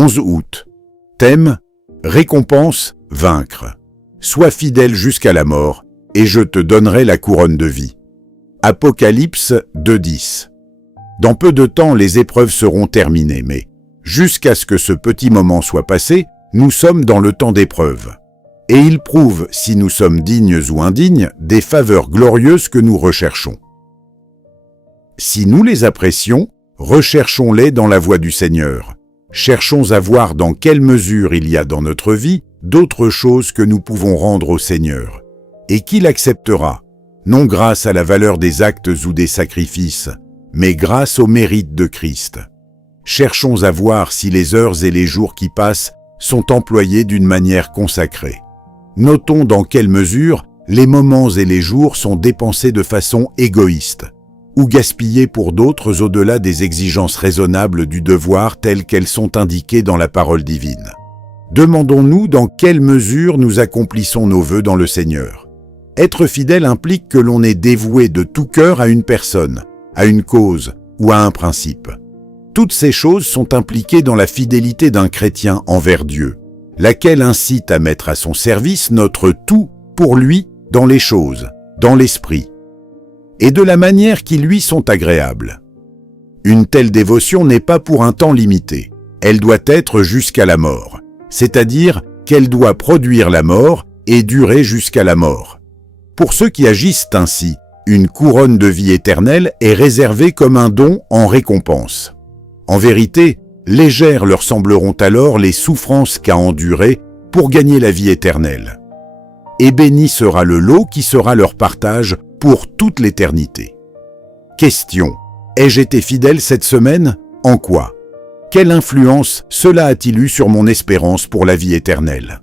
11 août. Thème: récompense, vaincre. Sois fidèle jusqu'à la mort, et je te donnerai la couronne de vie. Apocalypse 2:10. Dans peu de temps, les épreuves seront terminées, mais jusqu'à ce que ce petit moment soit passé, nous sommes dans le temps d'épreuve. Et il prouve, si nous sommes dignes ou indignes, des faveurs glorieuses que nous recherchons. Si nous les apprécions, recherchons-les dans la voie du Seigneur. Cherchons à voir dans quelle mesure il y a dans notre vie d'autres choses que nous pouvons rendre au Seigneur, et qu'il acceptera, non grâce à la valeur des actes ou des sacrifices, mais grâce au mérite de Christ. Cherchons à voir si les heures et les jours qui passent sont employés d'une manière consacrée. Notons dans quelle mesure les moments et les jours sont dépensés de façon égoïste, ou gaspillés pour d'autres au-delà des exigences raisonnables du devoir telles qu'elles sont indiquées dans la parole divine. Demandons-nous dans quelle mesure nous accomplissons nos vœux dans le Seigneur. Être fidèle implique que l'on est dévoué de tout cœur à une personne, à une cause ou à un principe. Toutes ces choses sont impliquées dans la fidélité d'un chrétien envers Dieu, laquelle incite à mettre à son service notre tout pour lui dans les choses, dans l'esprit, et de la manière qui lui sont agréables. Une telle dévotion n'est pas pour un temps limité, elle doit être jusqu'à la mort, c'est-à-dire qu'elle doit produire la mort et durer jusqu'à la mort. Pour ceux qui agissent ainsi, une couronne de vie éternelle est réservée comme un don en récompense. En vérité, légères leur sembleront alors les souffrances qu'a endurées pour gagner la vie éternelle. Et béni sera le lot qui sera leur partage pour toute l'éternité. Question: ai-je été fidèle cette semaine? En quoi? Quelle influence cela a-t-il eu sur mon espérance pour la vie éternelle?